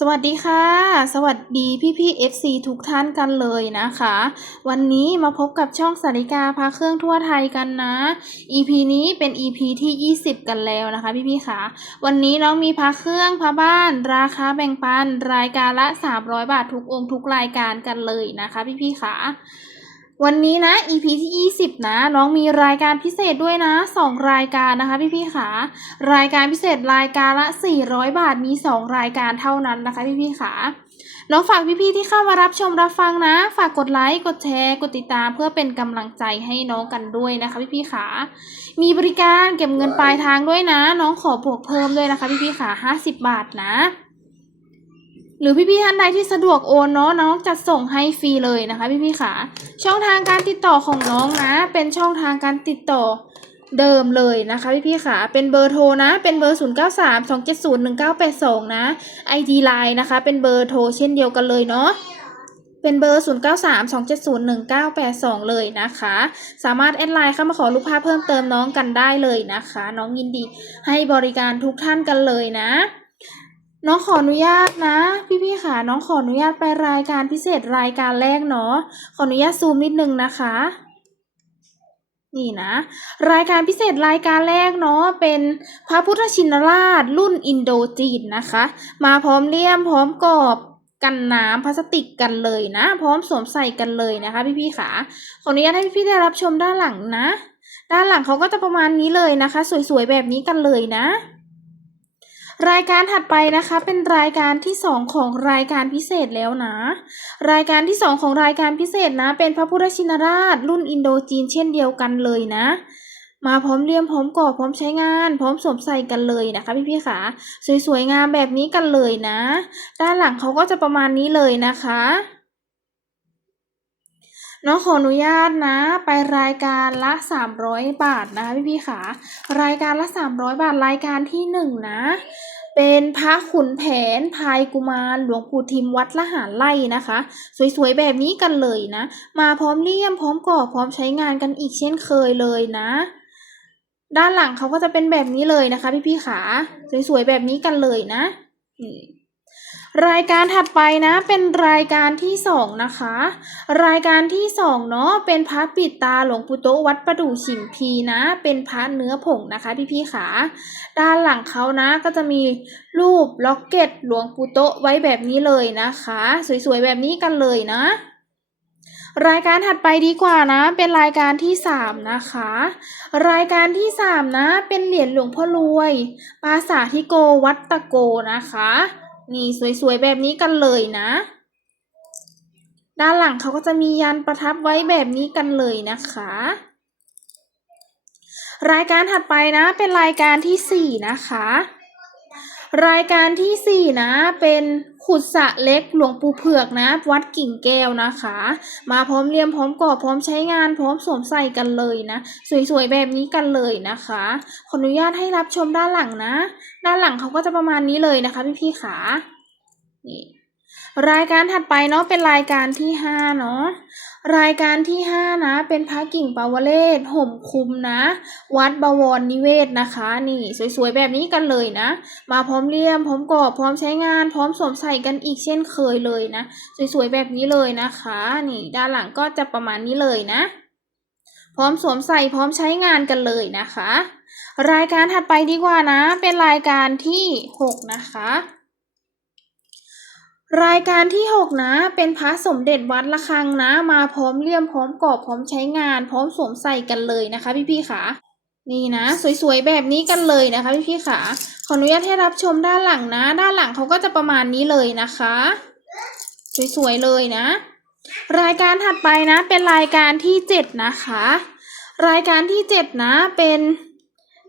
สวัสดีค่ะ สวัสดีพี่พี่ FC ทุกท่านกันเลยนะคะ วันนี้มาพบกับช่องสาริกาพาเครื่องทั่วไทยกันนะ EP นี้เป็น EP ที่ 20 กันแล้วนะคะพี่พี่ค่ะ วันนี้น้องมีพาเครื่องพาบ้าน ราคาแบ่งปันรายการละ 300 บาททุกองค์ทุกรายการกันเลยนะคะพี่พี่ค่ะ วันนี้นะ EP ที่ 20 นะ น้องมีรายการพิเศษด้วยนะ 2 รายการนะคะพี่พี่ๆค่ะรายการพิเศษรายการละ 400 บาทมี 2 รายการเท่านั้นนะคะพี่พี่ๆค่ะน้องฝากพี่ๆที่เข้ามารับชมรับฟังนะ ฝากกดไลค์ กดแชร์ กดติดตามเพื่อเป็นกำลังใจให้น้องกันด้วยนะคะพี่พี่ๆค่ะมีบริการเก็บเงินปลายทางด้วยนะ น้องขอบวกเพิ่มด้วยนะคะพี่พี่ๆค่ะ50 บาทนะ หรือพี่ๆท่านใดที่สะดวกโอนเนาะน้องจัดส่งให้ฟรีเลยนะคะพี่ๆค่ะช่องทางการติดต่อของน้องนะ เป็นช่องทางการติดต่อเดิมเลยนะคะพี่ๆค่ะ เป็นเบอร์โทรนะ เป็นเบอร์ 0 9 3 2 7 0 1 9 8 2 นะ ID Line นะคะ เป็นเบอร์โทรเช่นเดียวกันเลยเนาะ เป็นเบอร์ 0 9 3 2 7 0 1 9 8 2 เลยนะคะ สามารถแอดไลน์เข้ามาขอรูปภาพเพิ่มเติมน้องกันได้เลยนะคะ น้องยินดีให้บริการทุกท่านกันเลยนะ น้องขออนุญาตนะ พี่ๆค่ะน้องขออนุญาตไปรายการพิเศษรายการแรกเนาะขออนุญาตซูมนิดนึงนะคะ นี่นะ รายการพิเศษรายการแรกเนาะเป็นพระพุทธชินราช รุ่นอินโดจีนนะคะ มาพร้อมเลี่ยมพร้อมกรอบกันน้ำพลาสติกกันเลยนะ พร้อมสวมใส่กันเลยนะคะ พี่ๆค่ะขออนุญาตให้พี่ๆได้รับชมด้านหลังนะ ด้านหลังเขาก็จะประมาณนี้เลยนะคะ สวยๆแบบนี้กันเลยนะ รายการถัดไปนะคะเป็นรายการที่สองของรายการพิเศษแล้วนะ รายการที่สองของรายการพิเศษนะ เป็นพระพุทธชินราช รุ่นอินโดจีนเช่นเดียวกันเลยนะ มาพร้อมเลี่ยมพร้อมกรอบพร้อมใช้งาน พร้อมสวมใส่กันเลยนะคะพี่พี่ๆค่ะสวยๆงามแบบนี้กันเลยนะ ด้านหลังเขาก็จะประมาณนี้เลยนะคะ น้องขออนุญาตนะ ไปรายการละ 300 บาทนะคะพี่พี่ๆค่ะรายการละ 300 บาทรายการที่หนึ่งนะ เป็นพระขุนแผนพายกุมารหลวงปู่ทิมวัดละหารไล่นะคะ สวยๆแบบนี้กันเลยนะ มาพร้อมเลี่ยมพร้อมกรอพร้อมใช้งานกันอีกเช่นเคยเลยนะด้านหลังเขาก็จะเป็นแบบนี้เลยนะคะ พี่ๆขาสวยๆแบบนี้กันเลยนะอืม รายการถัดไปนะ เป็นรายการที่สองนะคะ รายการที่สองเนาะเป็นพระปิดตาหลวงปู่โตวัดประดู่ฉิมพีนะ เป็นพระเนื้อผงนะคะพี่ๆขาด้านหลังเขานะก็จะมีรูปล็อกเก็ตหลวงปู่โตไว้แบบนี้เลยนะคะ สวยๆแบบนี้กันเลยนะรายการถัดไปดีกว่านะ เป็นรายการที่สามนะคะ รายการที่สามนะ เป็นเหรียญหลวงพ่อรวยปราสาทิโกวัดตะโกนะคะ นี่สวยๆแบบนี้กันเลยนะ ด้านหลังเขาก็จะมียันประทับไว้แบบนี้กันเลยนะคะ รายการถัดไปนะเป็นรายการที่สี่นะคะ รายการที่สี่นะ เป็นขุดสระเล็กหลวงปู่เผือกนะ วัดกิ่งแก้วนะคะ มาพร้อมเรียมพร้อมกรอบพร้อมใช้งานพร้อมสวมใส่กันเลยนะ สวยๆแบบนี้กันเลยนะคะ ขออนุญาตให้รับชมด้านหลังนะ ด้านหลังเขาก็จะประมาณนี้เลยนะคะพี่ๆขานี่รายการถัดไปเนาะเป็นรายการที่ห้าเนาะ รายการที่ห้านะ เป็นพระกิ่งปาวเลศห่มคุมนะ วัดบวรนิเวศนะคะ นี่สวยๆ แบบนี้กันเลยนะ มาพร้อมเลี่ยม พร้อมกรอบ พร้อมใช้งาน พร้อมสวมใส่กันอีกเช่นเคยเลยนะ สวยๆ แบบนี้เลยนะคะ นี่ด้านหลังก็จะประมาณนี้เลยนะ พร้อมสวมใส่พร้อมใช้งานกันเลยนะคะ รายการถัดไปดีกว่านะ เป็นรายการที่หกนะคะ รายการที่หกนะ เป็นพระสมเด็จวัดระฆังนะ มาพร้อมเลี่ยมพร้อมกรอบพร้อมใช้งาน พร้อมสวมใส่กันเลยนะคะ พี่ๆค่ะนี่นะ สวยๆแบบนี้กันเลยนะคะ พี่ๆค่ะขออนุญาตให้รับชมด้านหลังนะ ด้านหลังเขาก็จะประมาณนี้เลยนะคะ สวยๆเลยนะ รายการถัดไปนะ เป็นรายการที่เจ็ดนะคะ รายการที่เจ็ดนะเป็น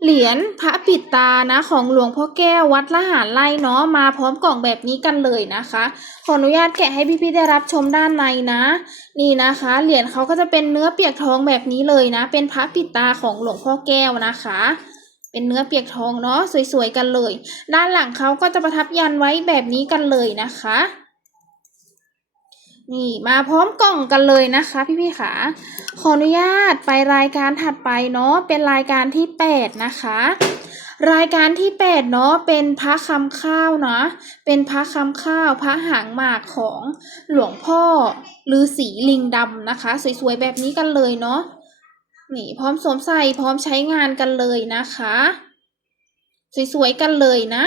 เหรียญพระปิดตานะของหลวงพ่อแก้ววัดละหารไล่เนาะมาพร้อมกล่องแบบนี้กันเลยนะคะ ขออนุญาตแกะให้พี่ๆได้รับชมด้านในนะ นี่นะคะ เหรียญเขาก็จะเป็นเนื้อเปียกทองแบบนี้เลยนะ เป็นพระปิดตาของหลวงพ่อแก้วนะคะ เป็นเนื้อเปียกทองเนาะสวยๆกันเลย ด้านหลังเขาก็จะประทับยันไว้แบบนี้กันเลยนะคะ นี่มาพร้อมกล่องกันเลยนะคะ พี่ๆค่ะขออนุญาตไปรายการถัดไปเนาะเป็นรายการที่แปดนะคะรายการที่แปดเนาะเป็นพระคำข้าวนะเป็นพระคำข้าวพระหางหมากของหลวงพ่อฤาษีลิงดำนะคะ สวยๆแบบนี้กันเลยเนาะนี่พร้อมสวมใส่พร้อมใช้งานกันเลยนะคะ สวยๆกันเลยนะ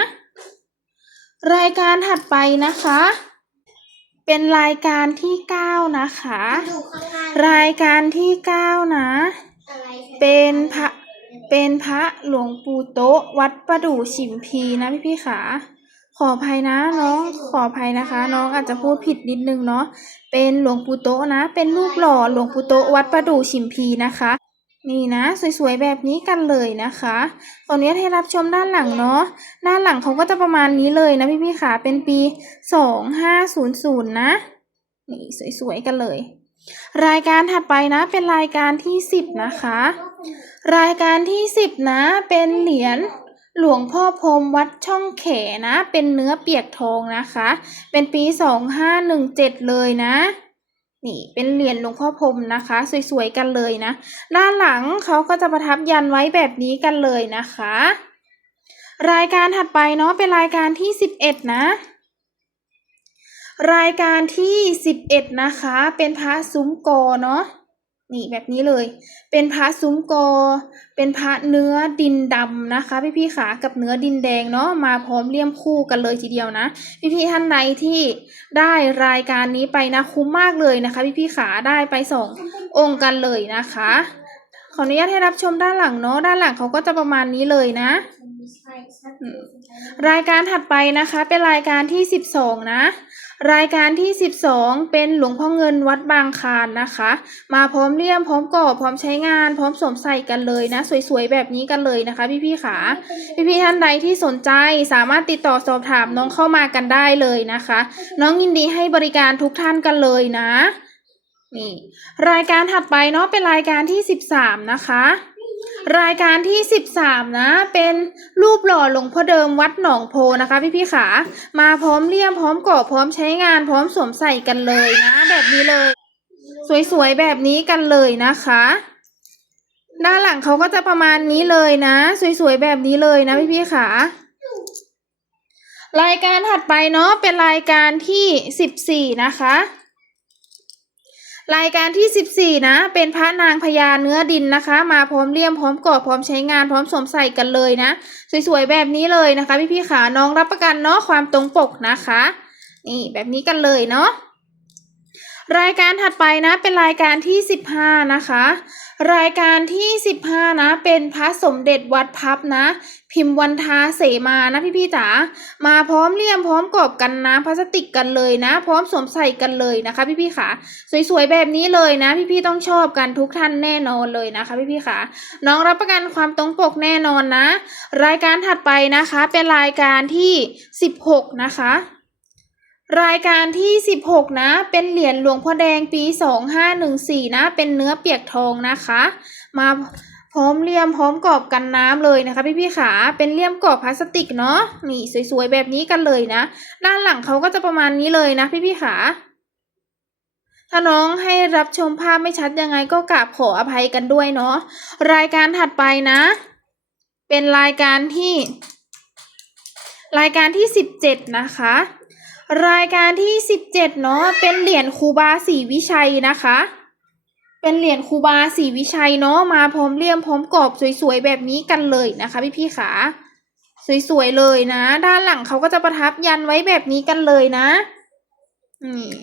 รายการถัดไปนะคะ เป็นรายการที่เก้านะคะ อยู่ข้างล่างรายการที่เก้านะ อะไรคะเป็นพระ เป็นพระหลวงปู่โต๊ะ วัดประดู่ฉิมพีนะพี่พี่ๆขาขออภัยนะน้องขออภัยนะคะ น้องอาจจะพูดผิดนิดนึงเนาะเป็นหลวงปู่โต๊ะนะ เป็นรูปหล่อหลวงปู่โต๊ะวัดประดู่ฉิมพีนะคะ นี่นะ สวยๆแบบนี้กันเลยนะคะตอนนี้ให้รับชมด้านหลังเนาะด้านหลังเขาก็จะประมาณนี้เลยนะพี่พี่ๆขาเป็นปีสองห้าศูนย์ศูนย์นะนี่สวยๆกันเลย รายการถัดไปนะ เป็นรายการที่สิบนะคะ รายการที่สิบนะ เป็นเหรียญหลวงพ่อพรมวัดช่องแขนะ เป็นเนื้อเปียกทองนะคะ เป็นปีสองห้าหนึ่งเจ็ดเลยนะ นี่เป็นเหรียญหลวงพ่อพรมนะคะ สวยๆกันเลยนะ ด้านหลังเขาก็จะประทับยันไว้แบบนี้กันเลยนะคะ รายการถัดไปเนาะเป็นรายการที่สิบเอ็ดนะ รายการที่สิบเอ็ดนะคะ เป็นพระซุ้มกอเนาะ นี่แบบนี้เลย เป็นพระซุ้มกอ เป็นพระเนื้อดินดำนะคะ พี่พี่ขากับเนื้อดินแดงเนาะมาพร้อมเลี่ยมคู่กันเลยทีเดียวนะ พี่พี่ท่านใดที่ได้รายการนี้ไปนะคุ้มมากเลยนะคะ พี่พี่ขาได้ไปสององค์กันเลยนะคะ ขออนุญาตให้รับชมด้านหลังเนาะด้านหลังเขาก็จะประมาณนี้เลยนะ รายการถัดไปนะคะเป็นรายการที่สิบสองนะ รายการที่สิบสองเป็นหลวงพ่อเงินวัดบางคานนะคะ มาพร้อมเลี่ยมพร้อมกรอบพร้อมใช้งาน พร้อมสวมใส่กันเลยนะ สวยๆแบบนี้กันเลยนะคะ พี่ๆขาพี่ๆท่านใดที่สนใจสามารถติดต่อสอบถามน้องเข้ามากันได้เลยนะคะ น้องยินดีให้บริการทุกท่านกันเลยนะนี่รายการถัดไปเนาะเป็นรายการที่สิบสามนะคะ รายการที่สิบสามนะ เป็นรูปหล่อหลวงพ่อเดิมวัดหนองโพนะคะ พี่พี่ขา มาพร้อมเลี่ยมพร้อมกรอบพร้อมใช้งานพร้อมสวมใส่กันเลยนะ แบบนี้เลย สวยๆ แบบนี้กันเลยนะคะ ด้านหลังเขาก็จะประมาณนี้เลยนะ สวยๆ แบบนี้เลยนะพี่พี่ขารายการถัดไปเนาะเป็นรายการที่สิบสี่นะคะ รายการที่สิบสี่นะ เป็นพระนางพญาเนื้อดินนะคะ มาพร้อมเลี่ยมพร้อมกรอบพร้อมใช้งานพร้อมสวมใส่กันเลยนะ สวยๆแบบนี้เลยนะคะ พี่พี่ขาน้องรับประกันเนาะความตรงปกนะคะ นี่แบบนี้กันเลยเนาะรายการถัดไปนะเป็นรายการที่สิบห้านะคะ รายการที่สิบห้านะ เป็นพระสมเด็จวัดพับนะ พิมพ์วันทาเสมานะพี่พี่จ๋ามาพร้อมเลี่ยมพร้อมกรอบกันน้ำพลาสติกกันเลยนะ พร้อมสวมใส่กันเลยนะคะพี่พี่ขาสวยๆแบบนี้เลยนะ พี่ๆต้องชอบกันทุกท่านแน่นอนเลยนะคะพี่ๆค่ะน้องรับประกันความตรงปกแน่นอนนะ รายการถัดไปนะคะ เป็นรายการที่สิบหกนะคะ รายการที่สิบหกนะ เป็นเหรียญหลวงพ่อแดงปีสองห้าหนึ่งสี่นะ เป็นเนื้อเปียกทองนะคะ มาพร้อมเลี่ยมพร้อมกรอบกันน้ำเลยนะคะ พี่ๆขาเป็นเลี่ยมกรอบพลาสติกเนาะนี่สวยๆแบบนี้กันเลยนะ ด้านหลังเขาก็จะประมาณนี้เลยนะ พี่ๆขาถ้าน้องให้รับชมภาพไม่ชัดยังไงก็กราบขออภัยกันด้วยเนาะรายการถัดไปนะ เป็นรายการที่ รายการที่สิบเจ็ดนะคะ รายการที่สิบเจ็ดเนาะเป็นเหรียญครูบาศรีวิชัยนะคะ เป็นเหรียญครูบาศรีวิชัยเนาะมาพร้อมเลี่ยมพร้อมกรอบสวยๆแบบนี้กันเลยนะคะพี่พี่ๆขาสวยๆเลยนะ ด้านหลังเขาก็จะประทับยันไว้แบบนี้กันเลยนะนี่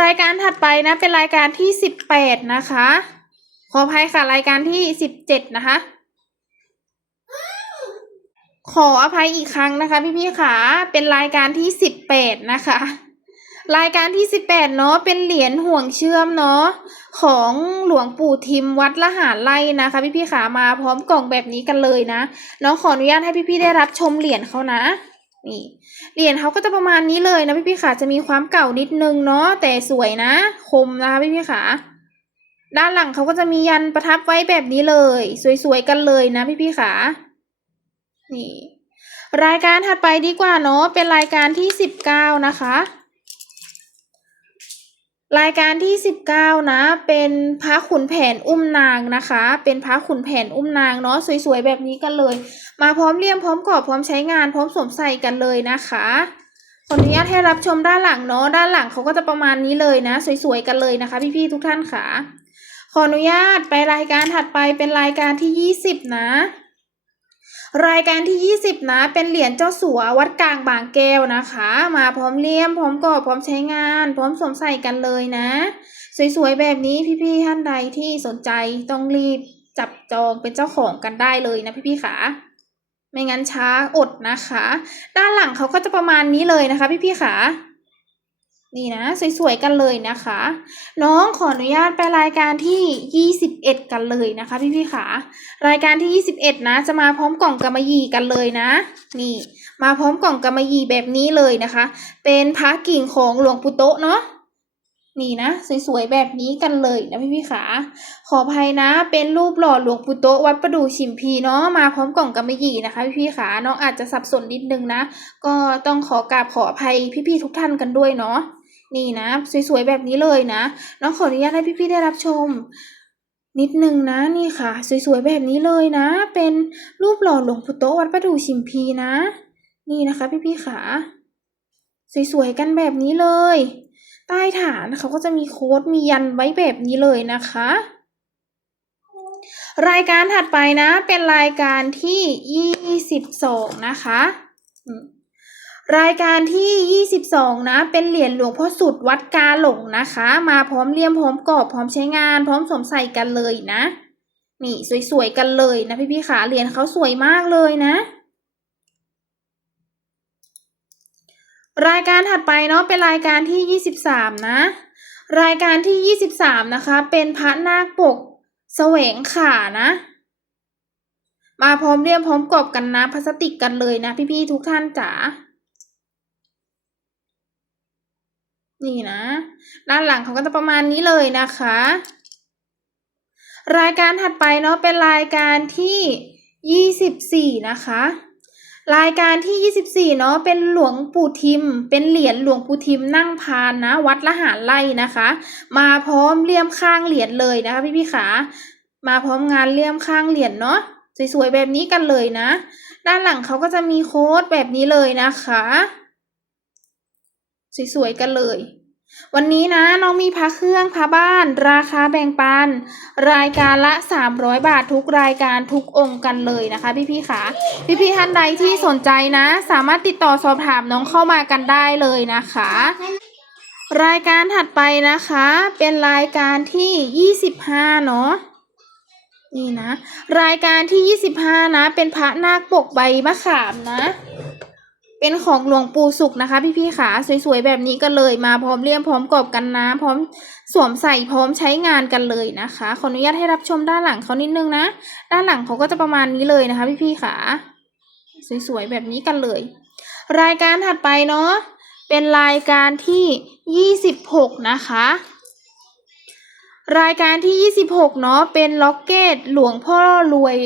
รายการถัดไปนะเป็นรายการที่สิบแปดนะคะ ขออภัยค่ะรายการที่สิบเจ็ดนะคะ ขออภัยอีกครั้งนะคะพี่พี่ๆค่ะเป็นรายการที่สิบแปดนะคะ รายการที่สิบแปดเนาะเป็นเหรียญห่วงเชื่อมเนาะของหลวงปู่ทิมวัดละหารไร่นะคะ พี่พี่ๆขามาพร้อมกล่องแบบนี้กันเลยนะน้องขออนุญาตให้พี่พี่ๆได้รับชมเหรียญเขานะนี่เหรียญเขาก็จะประมาณนี้เลยนะพี่พี่ๆขาจะมีความเก่านิดนึงเนาะแต่สวยนะ คมนะคะพี่พี่ๆขาด้านหลังเขาก็จะมียันประทับไว้แบบนี้เลย สวยๆกันเลยนะพี่พี่ๆขา นี่ รายการถัดไปดีกว่าเนาะเป็นรายการที่สิบเก้านะคะ รายการที่สิบเก้านะ เป็นพระขุนแผนอุ้มนางนะคะ เป็นพระขุนแผนอุ้มนางเนาะสวยๆแบบนี้กันเลย มาพร้อมเลี่ยมพร้อมกรอบพร้อมใช้งานพร้อมสวมใส่กันเลยนะคะขออนุญาตให้รับชมด้านหลังเนาะด้านหลังเขาก็จะประมาณนี้เลยนะ สวยๆกันเลยนะคะ พี่ๆทุกท่านค่ะ ขออนุญาตไปรายการถัดไปเป็นรายการที่ยี่สิบนะ รายการที่ยี่สิบนะ เป็นเหรียญเจ้าสัววัดกลางบางแก้วนะคะ มาพร้อมเลี่ยม พร้อมกรอบ พร้อมใช้งาน พร้อมสวมใส่กันเลยนะ สวยๆ แบบนี้พี่ๆ ท่านใดที่สนใจต้องรีบจับจองเป็นเจ้าของกันได้เลยนะพี่ๆค่ะไม่งั้นช้าอดนะคะ ด้านหลังเขาก็จะประมาณนี้เลยนะคะพี่ๆค่ะ นี่นะ สวยๆกันเลยนะคะ น้องขออนุญาตไปรายการที่ 21 กันเลยนะคะ พี่ๆค่ะรายการที่ 21 นะ จะมาพร้อมกล่องกำมะหยี่กันเลยนะ นี่ มาพร้อมกล่องกำมะหยี่แบบนี้เลยนะคะ เป็นพระกิ่งของหลวงปู่โตะเนาะนี่นะ สวยๆแบบนี้กันเลยนะพี่พี่ๆขา ขออภัยนะ เป็นรูปหล่อหลวงปู่โตะวัดประดู่ฉิมพีเนาะมาพร้อมกล่องกำมะหยี่นะคะ พี่พี่ๆขาน้องอาจจะสับสนนิดนึงนะ ก็ต้องขอกราบขออภัยพี่ๆทุกท่านกันด้วยเนาะ นี่นะ สวยๆแบบนี้เลยนะน้องขออนุญาตให้พี่ๆได้รับชม นิดนึงนะนี่ค่ะ สวยๆแบบนี้เลยนะ เป็นรูปหล่อหลวงปู่โตวัดประดู่ฉิมพีนะ นี่นะคะ พี่ๆขาสวยๆกันแบบนี้เลย ใต้ฐานเขาก็จะมีโค้ดมียันไว้แบบนี้เลยนะคะ รายการถัดไปนะ เป็นรายการที่ยี่สิบสองนะคะ รายการที่ยี่สิบสองนะ เป็นเหรียญหลวงพ่อสุดวัดกาหลงนะคะ มาพร้อมเลี่ยมพร้อมกรอบพร้อมใช้งาน พร้อมสวมใส่กันเลยนะ นี่สวยๆกันเลยนะพี่ๆขาเหรียญเขาสวยมากเลยนะ รายการถัดไปเนาะเป็นรายการที่ยี่สิบสามนะ รายการที่ยี่สิบสามนะคะ เป็นพระนาคปกแสวงขานะมาพร้อมเรียมพร้อมกรอบกันนะพลาสติกกันเลยนะพี่ๆทุกท่านจ๋า นี่นะ ด้านหลังเขาก็จะประมาณนี้เลยนะคะ รายการถัดไปเนาะเป็นรายการที่ยี่สิบสี่นะคะ รายการที่24เนาะเป็นหลวงปู่ทิม เป็นเหรียญหลวงปู่ทิมนั่งพานนะ วัดละหารไล่นะคะ มาพร้อมเลี่ยมข้างเหรียญเลยนะคะพี่พี่ๆขามาพร้อมงานเลี่ยมข้างเหรียญเนาะสวยๆแบบนี้กันเลยนะ ด้านหลังเขาก็จะมีโค้ดแบบนี้เลยนะคะ สวยๆกันเลย วันนี้นะน้องมีพระเครื่องพระบ้าน ราคาแบ่งปัน รายการละ 300 บาททุกรายการทุกองค์กันเลยนะคะ พี่ๆค่ะ พี่ๆท่านใดที่สนใจนะ สามารถติดต่อสอบถามน้องเข้ามากันได้เลยนะคะ รายการถัดไปนะคะ เป็นรายการที่ 25 เนาะนี่นะ รายการที่ 25 นะ เป็นพระนาคปกใบมะขามนะ เป็นของหลวงปู่สุขนะคะพี่ๆขาสวยๆแบบนี้กันเลยมาพร้อมเลี่ยมพร้อมกรอบกันนะพร้อมสวมใส่พร้อมใช้งานกันเลยนะคะ ขออนุญาตให้รับชมด้านหลังเขานิดนึงนะ ด้านหลังเขาก็จะประมาณนี้เลยนะคะพี่ๆขาสวยๆแบบนี้กันเลย รายการถัดไปเนาะเป็นรายการที่ 26 นะคะ รายการที่ 26 เนาะเป็นล็อกเก็ตหลวงพ่อรวย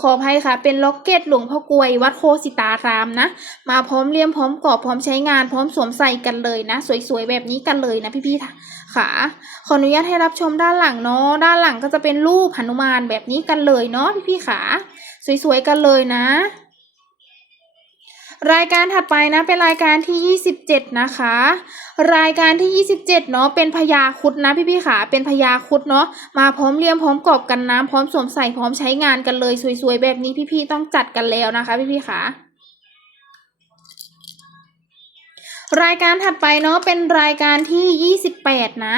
ขออภัยค่ะ เป็นล็อกเก็ตหลวงพ่อกวยวัดโคสิตารามนะ มาพร้อมเลี่ยมพร้อมกรอบพร้อมใช้งานพร้อมสวมใส่กันเลยนะ สวยๆแบบนี้กันเลยนะพี่ๆค่ะ ขออนุญาตให้รับชมด้านหลังเนาะ ด้านหลังก็จะเป็นรูปหนุมานแบบนี้กันเลยเนาะพี่ๆค่ะ สวยๆกันเลยนะ รายการถัดไปนะเป็นรายการที่ 27 นะคะ รายการที่ 27 เนาะเป็นพญาคุดนะพี่พี่ขาเป็นพญาคุดเนาะมาพร้อมเลี่ยมพร้อมกรอบกันน้ำพร้อมสวมใส่พร้อมใช้งานกันเลยสวยๆแบบนี้พี่พี่ต้องจัดกันแล้วนะคะพี่พี่ขา รายการถัดไปเนาะเป็นรายการที่ 28 นะ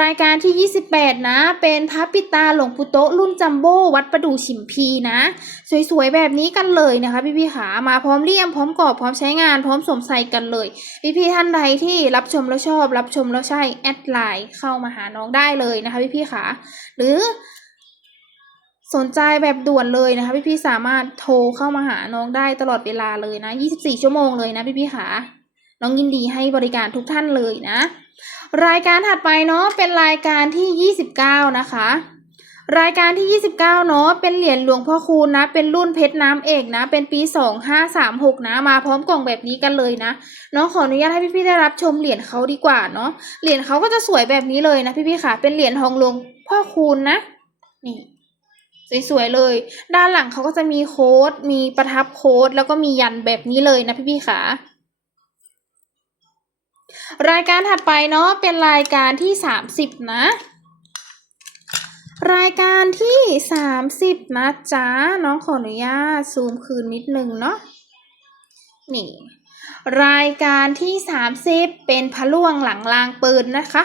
รายการที่ 28 นะ เป็นพระปิตาหลวงปู่โตรุ่นจัมโบ้วัดประดู่ฉิมพีนะ สวยๆแบบนี้กันเลยนะคะ พี่ๆขามาพร้อมเลี่ยมพร้อมกรอบพร้อมใช้งานพร้อมสวมใส่กันเลย พี่ๆท่านใดที่รับชมแล้วชอบ รับชมแล้วใช่แอดไลน์เข้ามาหาน้องได้เลยนะคะ พี่ๆขาหรือสนใจแบบด่วนเลยนะคะ พี่ๆสามารถโทรเข้ามาหาน้องได้ตลอดเวลาเลยนะ 24 ชั่วโมงเลยนะพี่ๆขา น้องยินดีให้บริการทุกท่านเลยนะ รายการถัดไปเนาะเป็นรายการที่ 29 นะคะ รายการที่ 29 เนาะเป็นเหรียญหลวงพ่อคูณนะ เป็นรุ่นเพชรน้ำเอกนะ เป็นปี 2536 นะ มาพร้อมกล่องแบบนี้กันเลยนะน้องขออนุญาตให้พี่ๆได้รับชมเหรียญเขาดีกว่าเนาะเหรียญเขาก็จะสวยแบบนี้เลยนะพี่ๆค่ะ เป็นเหรียญทองหลวงพ่อคูณนะนี่สวยๆเลย ด้านหลังเขาก็จะมีโค้ด มีประทับโค้ด แล้วก็มียันแบบนี้เลยนะพี่ๆค่ะ รายการถัดไปเนาะเป็นรายการที่ 30 นะ รายการที่ 30 นะจ๊ะน้องขออนุญาตซูมคืนนิดนึงเนาะนี่ รายการที่30เป็นพะล่วงหลังรางปืนนะคะ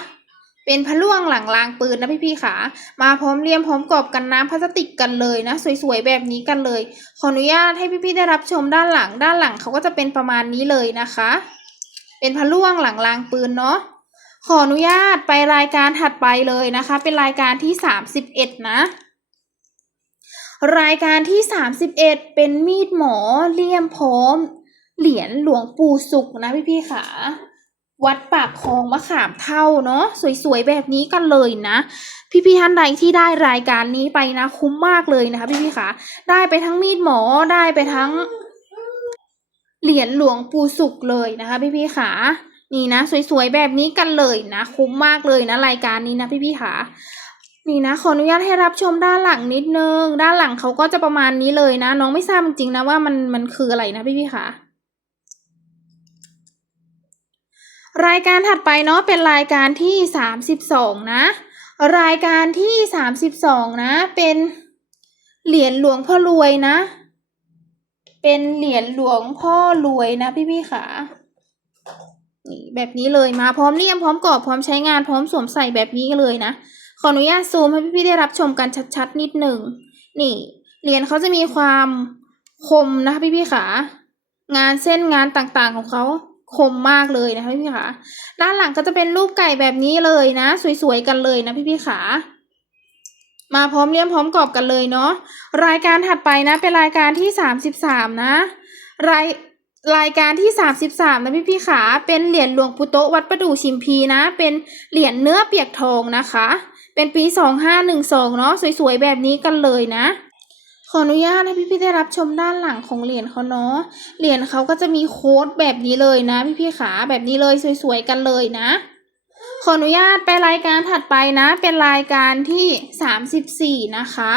เป็นพะล่วงหลังรางปืนนะพี่ๆค่ะมาพร้อมเรียมพร้อมกรอบกันน้ำพลาสติกกันเลยนะ สวยๆแบบนี้กันเลย ขออนุญาตให้พี่ๆได้รับชมด้านหลัง ด้านหลังเขาก็จะเป็นประมาณนี้เลยนะคะ เป็นพะล่วงหลังรางปืนเนาะขออนุญาตไปรายการถัดไปเลยนะคะ เป็นรายการที่ 31 นะ รายการที่ 31 เป็นมีดหมอเลี่ยมพร้อม เหรียญหลวงปู่สุขนะพี่พี่ๆค่ะวัดปากคลองมะขามเท่าเนาะสวยๆแบบนี้กันเลยนะ พี่ๆท่านใดที่ได้รายการนี้ไปนะคุ้มมากเลยนะคะพี่พี่ๆค่ะได้ไปทั้งมีดหมอได้ไปทั้ง เหรียญหลวงปู่สุขเลยนะคะ พี่พี่ๆค่ะนี่นะ สวยๆแบบนี้กันเลยนะคุ้มมากเลยนะรายการนี้นะพี่พี่ๆค่ะนี่นะขออนุญาตให้รับชมด้านหลังนิดนึง ด้านหลังเขาก็จะประมาณนี้เลยนะ น้องไม่ทราบจริงๆนะว่ามันมันคืออะไรนะพี่พี่ๆค่ะรายการถัดไปเนาะเป็นรายการที่สามสิบสองนะ รายการที่สามสิบสองนะ เป็นเหรียญหลวงพ่อรวยนะ เป็นเหรียญหลวงพ่อรวยนะพี่พี่ๆค่ะนี่แบบนี้เลยมาพร้อมเลี่ยมพร้อมกรอบพร้อมใช้งานพร้อมสวมใส่แบบนี้เลยนะ ขออนุญาตซูมให้พี่ๆได้รับชมกันชัดๆนิดหนึ่งนี่เหรียญเขาจะมีความคมนะคะพี่ๆค่ะงานเส้นงานต่างๆของเขาคมมากเลยนะคะพี่ๆค่ะด้านหลังก็จะเป็นรูปไก่แบบนี้เลยนะ สวยๆกันเลยนะพี่ๆค่ะ มาพร้อมเลี่ยมพร้อมกรอบกันเลยเนาะรายการถัดไปนะ เป็นรายการที่สามสิบสามนะ รายรายการที่สามสิบสามนะพี่พี่ขาเป็นเหรียญหลวงปู่โตวัดประดู่ชิมพีนะ เป็นเหรียญเนื้อเปียกทองนะคะ เป็นปีสองห้าหนึ่งสองเนาะสวยๆ แบบนี้กันเลยนะ ขออนุญาตให้พี่พี่ได้รับชมด้านหลังของเหรียญเขาเนาะเหรียญเขาก็จะมีโค้ดแบบนี้เลยนะ พี่พี่ขาแบบนี้เลยสวยๆ กันเลยนะ ขออนุญาตไปรายการถัดไปนะ เป็นรายการที่สามสิบสี่นะคะ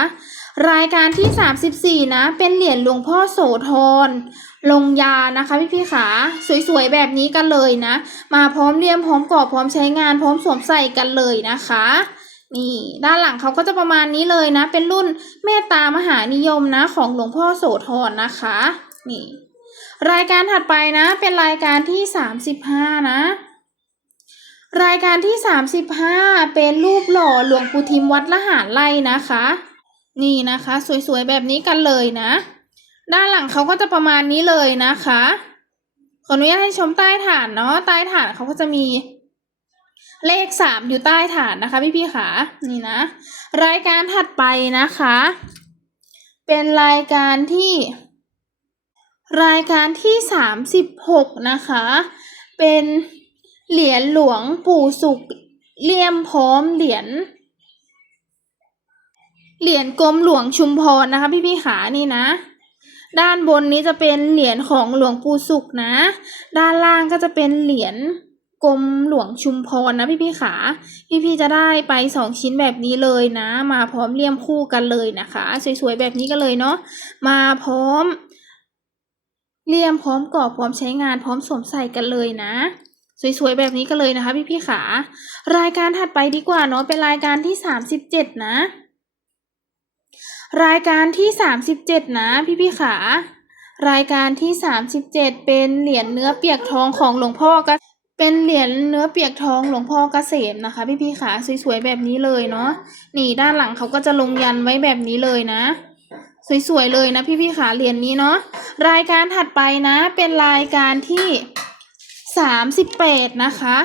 รายการที่สามสิบสี่นะ เป็นเหรียญหลวงพ่อโสธรลงยานะคะพี่พี่ๆขาสวยๆแบบนี้กันเลยนะ มาพร้อมเรียมพร้อมกรอบพร้อมใช้งานพร้อมสวมใส่กันเลยนะคะนี่ด้านหลังเขาก็จะประมาณนี้เลยนะ เป็นรุ่นเมตตามหานิยมนะของหลวงพ่อโสธรนะคะ นี่ รายการถัดไปนะ เป็นรายการที่สามสิบห้านะ รายการที่สามสิบห้าเป็นรูปหล่อหลวงปู่ทิมวัดละหารไล่นะคะ นี่นะคะ สวยๆแบบนี้กันเลยนะ ด้านหลังเขาก็จะประมาณนี้เลยนะคะขออนุญาตให้ชมใต้ฐานเนาะใต้ฐานเขาก็จะมีเลขสามอยู่ใต้ฐานนะคะ พี่พี่ๆขานี่นะ รายการถัดไปนะคะ เป็นรายการที่ รายการที่สามสิบหกนะคะ เป็น เหรียญหลวงปู่สุขเลี่ยมพร้อมเหรียญเหรียญกรมหลวงชุมพรนะคะ พี่พี่ขานี่นะ ด้านบนนี้จะเป็นเหรียญของหลวงปู่สุขนะ ด้านล่างก็จะเป็นเหรียญกรมหลวงชุมพรนะพี่พี่ขา พี่พี่จะได้ไปสองชิ้นแบบนี้เลยนะ มาพร้อมเลี่ยมคู่กันเลยนะคะ สวยๆแบบนี้กันเลยเนาะมาพร้อมเลี่ยมพร้อมกรอบพร้อมใช้งานพร้อมสวมใส่กันเลยนะ สวยๆแบบนี้กันเลยนะคะ พี่ๆขารายการถัดไปดีกว่าเนาะเป็นรายการที่สามสิบเจ็ดนะ รายการที่สามสิบเจ็ดนะ พี่ๆขารายการที่สามสิบเจ็ดเป็นเหรียญเนื้อเปียกทองของหลวงพ่อกะเป็นเหรียญเนื้อเปียกทองหลวงพ่อเกษมนะคะ พี่ๆขาสวยๆแบบนี้เลยเนาะนี่ด้านหลังเขาก็จะลงยันไว้แบบนี้เลยนะ สวยๆเลยนะพี่พี่ๆขาเหรียญนี้เนาะรายการถัดไปนะ เป็นรายการที่ สามสิบแปดนะคะ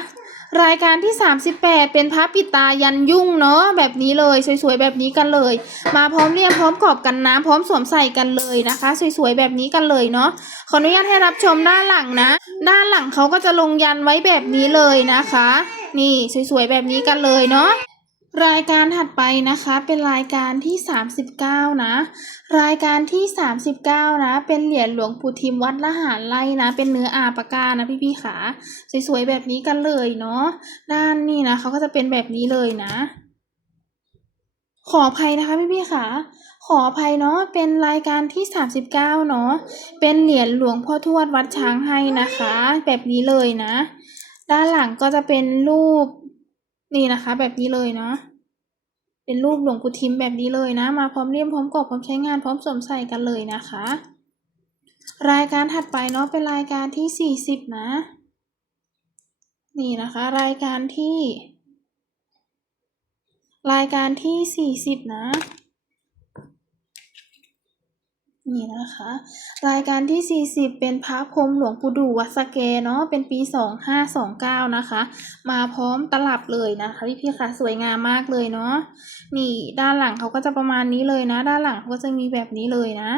รายการที่ 38 เป็นพระปิดตายันยุ่งเนาะแบบนี้เลยสวยๆแบบนี้กันเลย มาพร้อมเรียมพร้อมกรอบกันน้ำพร้อมสวมใส่กันเลยนะคะ สวยๆแบบนี้กันเลยเนาะขออนุญาตให้รับชมด้านหลังนะ ด้านหลังเขาก็จะลงยันไว้แบบนี้เลยนะคะ นี่สวยๆแบบนี้กันเลยเนาะ รายการถัดไปนะคะเป็นรายการที่ 39 นะ รายการที่ 39 นะ เป็นเหรียญหลวงปู่ทิมวัดละหารไล่นะ เป็นเนื้ออาปากานะพี่พี่ๆขาสวยๆแบบนี้กันเลยเนาะด้านนี่นะเขาก็จะเป็นแบบนี้เลยนะ ขออภัยนะคะพี่พี่ๆค่ะขออภัยเนาะเป็นรายการที่ 39 เนาะเป็นเหรียญหลวงพ่อทวดวัดช้างให้นะคะ แบบนี้เลยนะ ด้านหลังก็จะเป็นรูปนี่นะคะแบบนี้เลยเนาะ เป็นรูปหลวงปู่ทิมแบบนี้เลยนะ มาพร้อมเลี่ยมพร้อมกรอบพร้อมใช้งานพร้อมสวมใส่กันเลยนะคะ รายการถัดไปเนาะเป็นรายการที่ 40 นะ นี่นะคะ รายการที่ รายการที่ 40 นะ นี่นะคะ รายการที่ 40 เป็นพระพรมหลวงปู่ดูวัดสเกเนาะเป็นปี 2529 นะคะ มาพร้อมตลับเลยนะคะพี่พี่ค่ะสวยงามมากเลยเนาะนี่ด้านหลังเขาก็จะประมาณนี้เลยนะ ด้านหลังเขาก็จะมีแบบนี้เลยนะ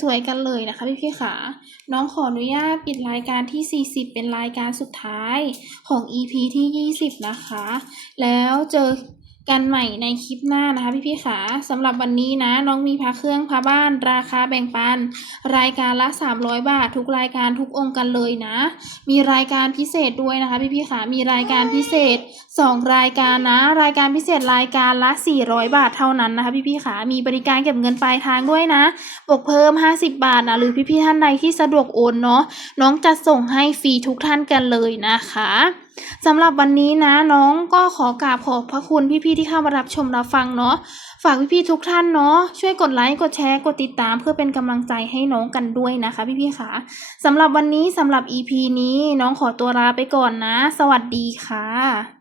สวยๆกันเลยนะคะพี่พี่ๆค่ะน้องขออนุญาตปิดรายการที่ 40 เป็นรายการสุดท้ายของ EP ที่ 20 นะคะ แล้วเจอ กันใหม่ในคลิปหน้านะคะพี่พี่ๆค่ะสำหรับวันนี้นะ น้องมีพระเครื่องพระบ้าน ราคาแบ่งปัน รายการละ 300 บาท ทุกรายการทุกองค์กันเลยนะ มีรายการพิเศษด้วยนะคะพี่พี่ๆค่ะมีรายการพิเศษ 2 รายการนะ รายการพิเศษรายการละ 400 บาทเท่านั้นนะคะพี่พี่ๆค่ะมีบริการเก็บเงินปลายทางด้วยนะบวกเพิ่ม 50 บาทนะหรือพี่พี่ๆท่านใดที่สะดวกโอนเนาะน้องจะส่งให้ฟรีทุกท่านกันเลยนะคะสำหรับวันนี้นะน้องก็ขอกราบขอบพระคุณพี่ๆที่เข้ามารับชมรับฟังเนาะฝากพี่ๆทุกท่านเนาะช่วยกดไลค์กดแชร์กดติดตามเพื่อเป็นกำลังใจให้น้องกันด้วยนะคะ พี่ๆค่ะสำหรับวันนี้สำหรับ EP นี้น้องขอตัวลาไปก่อนนะ สวัสดีค่ะ